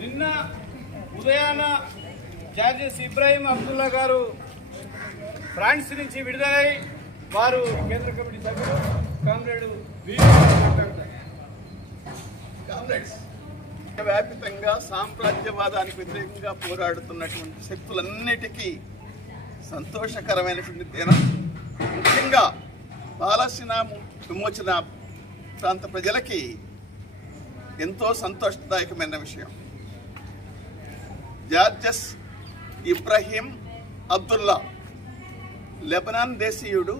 నిన్న ఉదయాన జార్జెస్ ఇబ్రాహీం అబ్దుల్లా గారు ఫ్రాన్స్ నుంచి విడుదలై వారు కేంద్ర కమిటీ సభ్యులు కామ్రేడ్ వ్యాపితంగా సామ్రాజ్యవాదానికి వ్యతిరేకంగా పోరాడుతున్నటువంటి శక్తులన్నిటికీ సంతోషకరమైనటువంటి దినం. ముఖ్యంగా పాలస్తీనా విమోచన ప్రాంత ప్రజలకి ఎంతో సంతోషదాయకమైన విషయం. జార్జెస్ ఇబ్రాహీం అబ్దుల్లా లెబనాన్ దేశీయుడు.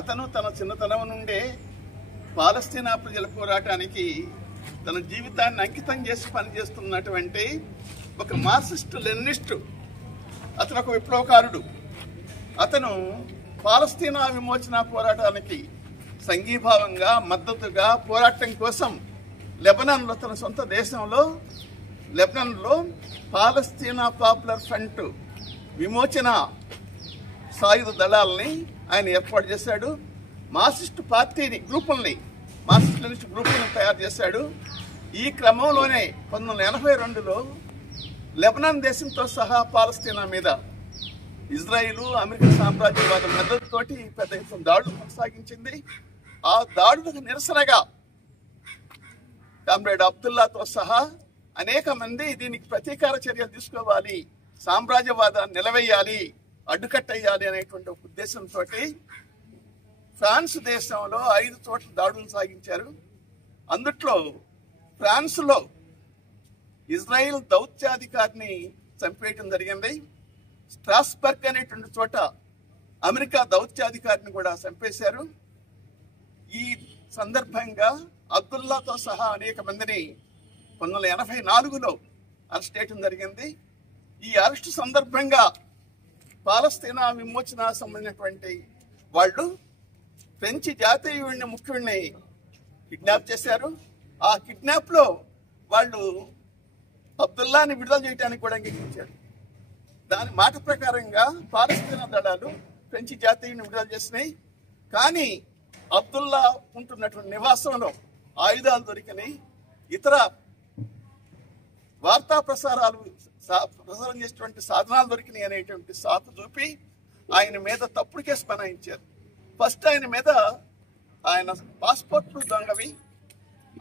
అతను తన చిన్నతనం నుండే పాలస్తీనా ప్రజల పోరాటానికి తన జీవితాన్ని అంకితం చేసి పనిచేస్తున్నటువంటి ఒక మార్క్సిస్టు లెనినిస్టు. అతను ఒక విప్లవకారుడు. అతను పాలస్తీనా విమోచన పోరాటానికి సంఘీభావంగా మద్దతుగా పోరాటం కోసం లెబనాన్లో తన సొంత దేశంలో లెబనాన్లో పాలస్తీనా పాపులర్ ఫ్రంట్ విమోచన సాయుధ దళాలని ఆయన ఏర్పాటు చేశాడు. మార్క్సిస్టు పార్టీని మార్క్సిస్ట్ లెనినిస్ట్ గ్రూపులను తయారు చేశాడు. ఈ క్రమంలోనే 1982లో లెబనాన్ దేశంతో సహా పాలస్తీనా మీద ఇజ్రాయిలు అమెరికన్ సామ్రాజ్యవాద మద్దతుతోటి పెద్ద ఎత్తున దాడులు కొనసాగించింది. ఆ దాడులకు నిరసనగా కామ్రేడ్ అబ్దుల్లాతో సహా అనేక మంది దీనికి ప్రతీకార చర్యలు తీసుకోవాలి, సామ్రాజ్యవాదాన్ని నిలవేయాలి, అడ్డుకట్టేయాలి అనేటువంటి ఒక ఉద్దేశంతో ఫ్రాన్స్ దేశంలో 5 చోట్ల దాడులు సాగించారు. అందుట్లో ఫ్రాన్స్లో ఇజ్రాయిల్ దౌత్యాధికారిని చంపేయటం జరిగింది. స్ట్రాస్బర్గ్ అనేటువంటి చోట అమెరికా దౌత్యాధికారిని కూడా చంపేశారు. ఈ సందర్భంగా అబ్దుల్లాతో సహా అనేక మందిని 1984లో అరెస్ట్ చేయడం జరిగింది. ఈ అరెస్టు సందర్భంగా పాలస్తీనా విమోచన సంబంధించినటువంటి వాళ్ళు ఫ్రెంచ్ జాతీయుడిని ముఖ్యుడిని కిడ్నాప్ చేశారు. ఆ కిడ్నాప్లో వాళ్ళు అబ్దుల్లాని విడుదల చేయడానికి కూడా అంగీకరించారు. దాని మాట ప్రకారంగా పాలస్తీనా దళాలు ఫ్రెంచ్ జాతీయుడిని విడుదల చేసినాయి. కానీ అబ్దుల్లా ఉంటున్నటువంటి నివాసంలో ఆయుధాలు దొరికినాయి, ఇతర వార్తా ప్రసారం చేసేటువంటి సాధనాలు దొరికినాయి అనేటువంటి సాకు చూపి ఆయన మీద తప్పుడు కేసు బనాయించారు. ఫస్ట్ ఆయన మీద ఆయన పాస్పోర్ట్లు దొంగవి,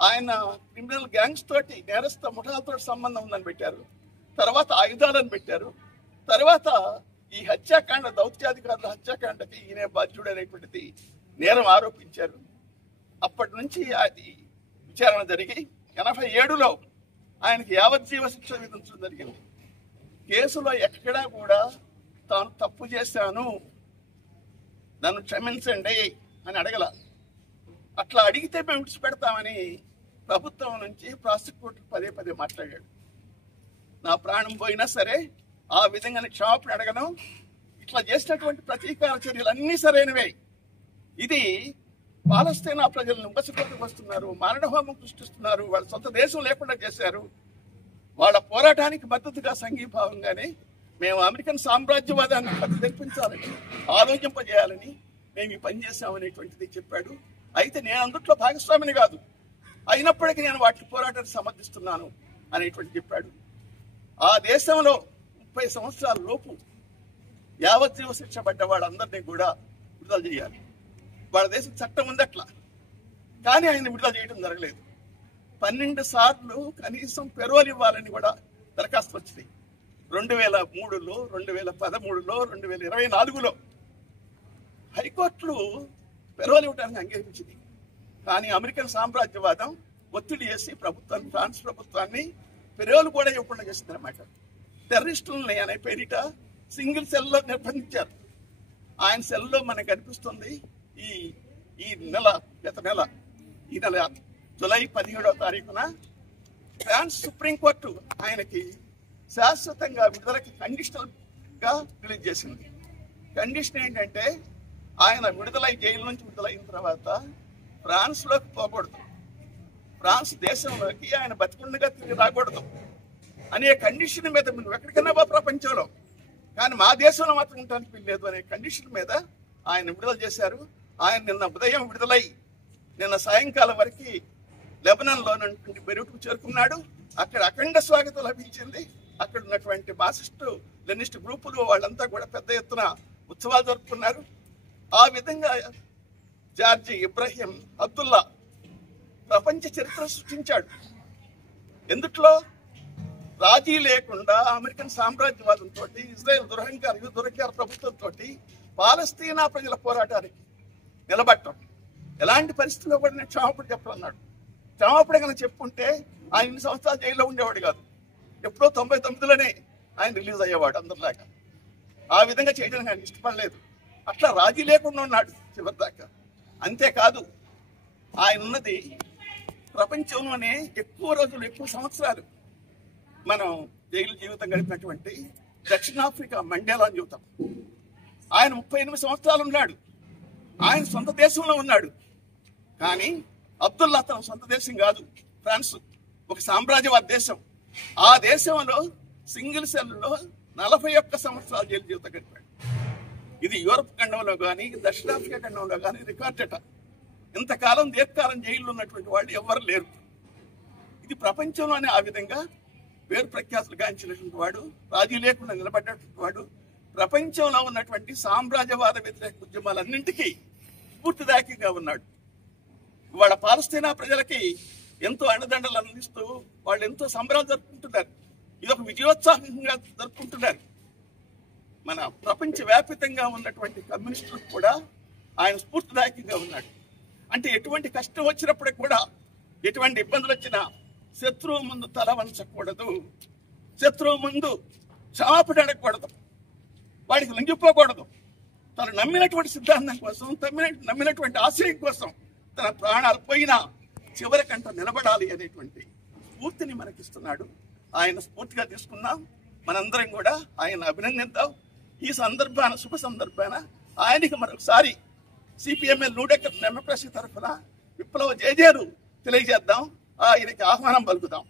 ఆయన క్రిమినల్ గ్యాంగ్స్ తోటి నేరస్థ ముఠాలతో సంబంధం ఉందని పెట్టారు. తర్వాత ఆయుధాలను పెట్టారు. తర్వాత ఈ హత్యాకాండ దౌత్యాధికారుల హత్యాకాండకి ఈయన బాధ్యుడు అనేటువంటిది నేరం ఆరోపించారు. అప్పటి నుంచి అది విచారణ జరిగి 87లో ఆయనకి యావజ్జీవ శిక్ష విధించడం జరిగింది. కేసులో ఎక్కడా కూడా తాను తప్పు చేశాను, నన్ను క్షమించండి అని అడగల. అట్లా అడిగితే మేము విడిచిపెడతామని ప్రభుత్వం నుంచి ప్రాసిక్యూటర్ పదే మాట్లాడాడు. నా ప్రాణం పోయినా సరే ఆ విధంగా క్షమాపణ అడగను, ఇట్లా చేసినటువంటి ప్రతీకార చర్యలు అన్నీ సరైనవే. ఇది పాలస్తీనా ప్రజలను ఉపసిపోతకు వస్తున్నారు, మారణహోమం సృష్టిస్తున్నారు, వాళ్ళ సొంత దేశం లేకుండా చేశారు. వాళ్ళ పోరాటానికి మద్దతుగా సంఘీభావంగానే మేము అమెరికన్ సామ్రాజ్యవాదాన్ని తెప్పించాలని ఆలోచింపజేయాలని మేము ఈ పని చేశామనేటువంటిది చెప్పాడు. అయితే నేను అందుట్లో భాగస్వామిని కాదు, అయినప్పటికీ నేను వాటి పోరాటాన్ని సమర్థిస్తున్నాను అనేటువంటి చెప్పాడు. ఆ దేశంలో 30 సంవత్సరాల లోపు యావజ్జీవ శిక్ష పడ్డ వాళ్ళందరినీ కూడా విడుదల చేయాలి. వాళ్ళ దేశం చట్టం ఉంది అట్లా, కానీ ఆయన విడుదల చేయడం జరగలేదు. 12 సార్లు కనీసం పెరోల్ ఇవ్వాలని కూడా దరఖాస్తు వచ్చింది. 2003లో, 2013లో, 2024లో హైకోర్టులు పెరోల్ ఇవ్వడానికి అంగీకరించింది. కానీ అమెరికన్ సామ్రాజ్యవాదం ఒత్తిడి చేసి ఫ్రాన్స్ ప్రభుత్వాన్ని పెరోల్ కూడా ఇవ్వకుండా చేసింది అన్నమాట. టెర్రరిస్టులని అనే పేరిట సింగిల్ సెల్లో నిర్బంధించారు. ఆయన సెల్లో మనకు కనిపిస్తుంది గత నెల జూలై 17వ తారీఖున ఫ్రాన్స్ సుప్రీంకోర్టు ఆయనకి శాశ్వతంగా విడుదలకి కండిషనల్ గా రిలీజ్ చేసింది. కండిషన్ ఏంటంటే ఆయన జైలు నుంచి విడుదలైన తర్వాత ఫ్రాన్స్లోకి పోకూడదు, ఫ్రాన్స్ దేశంలోకి ఆయన బతికుండగా తిరిగి రాకూడదు అనే కండిషన్ మీద నువ్వు ఎక్కడికైనా ప్రపంచంలో, కానీ మా దేశంలో మాత్రం ఉండడానికి వీల్లేదు అనే కండిషన్ మీద ఆయన విడుదల చేశారు. ఆయన నిన్న ఉదయం విడుదలై నిన్న సాయంకాలం వరకు లెబనాన్లో ఉన్నటువంటి బెరూట్కు చేరుకున్నాడు. అక్కడ అఖండ స్వాగతం లభించింది. అక్కడ ఉన్నటువంటి మార్క్సిస్టు లెనినిస్ట్ గ్రూపులు వాళ్ళంతా కూడా పెద్ద ఎత్తున ఉత్సవాలు జరుపుకున్నారు. ఆ విధంగా జార్జి ఇబ్రాహిం అబ్దుల్లా ప్రపంచ చరిత్ర సృష్టించాడు. ఎందుట్లో రాజీ లేకుండా అమెరికన్ సామ్రాజ్యవాదంతో, ఇజ్రాయెల్ దురహంకార ప్రభుత్వంతో పాలస్తీనా ప్రజల పోరాటానికి నిలబట్టం. ఎలాంటి పరిస్థితుల్లో కూడా నేను క్షమాపణ చెప్పాలన్నాడు. క్షమాపణ కనుక చెప్పుకుంటే ఆయన 2 సంవత్సరాలు జైల్లో ఉండేవాడు కాదు. ఎప్పుడో 99లోనే ఆయన రిలీజ్ అయ్యేవాడు అందరిలాగా. ఆ విధంగా చేయడానికి ఆయన ఇష్టపడలేదు. అట్లా రాజీ లేకుండా ఉన్నాడు చివరి దాకా. అంతేకాదు, ఆయన ఉన్నది ప్రపంచంలోనే ఎక్కువ రోజులు, ఎక్కువ సంవత్సరాలు మనం జైలు జీవితం గడిపినటువంటి దక్షిణాఫ్రికా మండేలా అని చెబుతాం. ఆయన 38 సంవత్సరాలు ఉన్నాడు. ఆయన సొంత దేశంలో ఉన్నాడు. కానీ అబ్దుల్లా తన సొంత దేశం కాదు, ఫ్రాన్స్ ఒక సామ్రాజ్యవాద దేశం. ఆ దేశంలో సింగిల్ సెల్లో 41 సంవత్సరాలు జైలు జీవితం గడిపాడు. ఇది యూరప్ ఖండంలో కానీ దక్షిణాఫ్రికా ఖండంలో కానీ రికార్డట. ఇంతకాలం దీర్ఘకాలం జైల్లో ఉన్నటువంటి వాళ్ళు ఎవరు లేరు. ఇది ప్రపంచంలోనే ఆ విధంగా పేరు ప్రఖ్యాతులు గాంచినటువంటి వాడు, రాజీ లేకుండా నిలబడ్డటువంటి వాడు, ప్రపంచంలో ఉన్నటువంటి సామ్రాజ్యవాద వ్యతిరేక ఉద్యమాలన్నింటికీ స్ఫూర్తిదాయకంగా ఉన్నాడు. వాళ్ళ పాలస్తీనా ప్రజలకి ఎంతో అండదండలు అందిస్తూ వాళ్ళు ఎంతో సంబరాలు జరుపుకుంటున్నారు. ఇది ఒక విజయోత్సాహంగా జరుపుకుంటున్నారు. మన ప్రపంచ వ్యాపితంగా ఉన్నటువంటి కమ్యూనిస్టులకు కూడా ఆయన స్ఫూర్తిదాయకంగా ఉన్నాడు. అంటే ఎటువంటి కష్టం వచ్చినప్పటికి కూడా, ఎటువంటి ఇబ్బందులు వచ్చినా శత్రువు ముందు తల వంచకూడదు, శత్రువు ముందు క్షమాపణ అడగకూడదు, వాడికి లొంగిపోకూడదు. తను నమ్మినటువంటి సిద్ధాంతం కోసం, నమ్మినటువంటి ఆశయం కోసం తన ప్రాణాలు పోయినా చివరికంట నిలబడాలి అనేటువంటి స్ఫూర్తిని మనకిస్తున్నాడు. ఆయన స్ఫూర్తిగా తీసుకున్నాం. మనందరం కూడా ఆయన అభినందిద్దాం. ఈ సందర్భాన, శుభ సందర్భాన ఆయనకి మరొకసారి సిపిఎంఎల్ న్యూడెక్కర్ డెమోక్రసీ తరఫున విప్లవ జయజేలు తెలియజేద్దాం. ఆయనకి ఆహ్వానం పలుకుదాం.